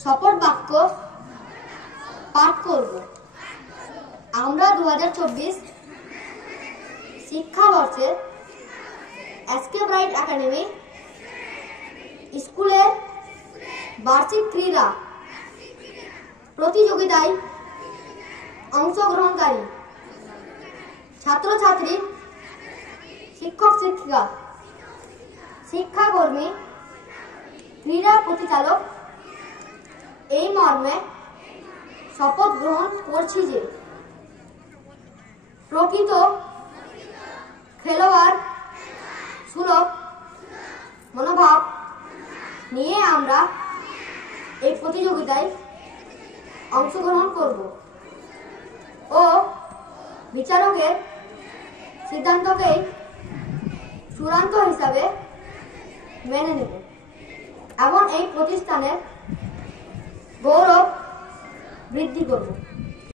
শপথ বাক্য পাঠ করব। আমরা 2024 শিক্ষাবর্ষে এসকেপ রাইট একাডেমি স্কুলের বার্ষিক ক্রীড়া প্রতিযোগিতায় অংশগ্রহণকারী ছাত্রছাত্রী, শিক্ষক শিক্ষিকা, শিক্ষাকর্মী, ক্রীড়া পরিচালক এই মর্মে শপথ গ্রহণ করছি যে প্রকৃত খেলোয়াড় সুলভ মনোভাব নিয়ে আমরা এই প্রতিযোগিতায় অংশগ্রহণ করব ও বিচারকের সিদ্ধান্তকেই চূড়ান্ত হিসাবে মেনে নেব এবং এই প্রতিষ্ঠানের গৌরব বৃদ্ধি করব।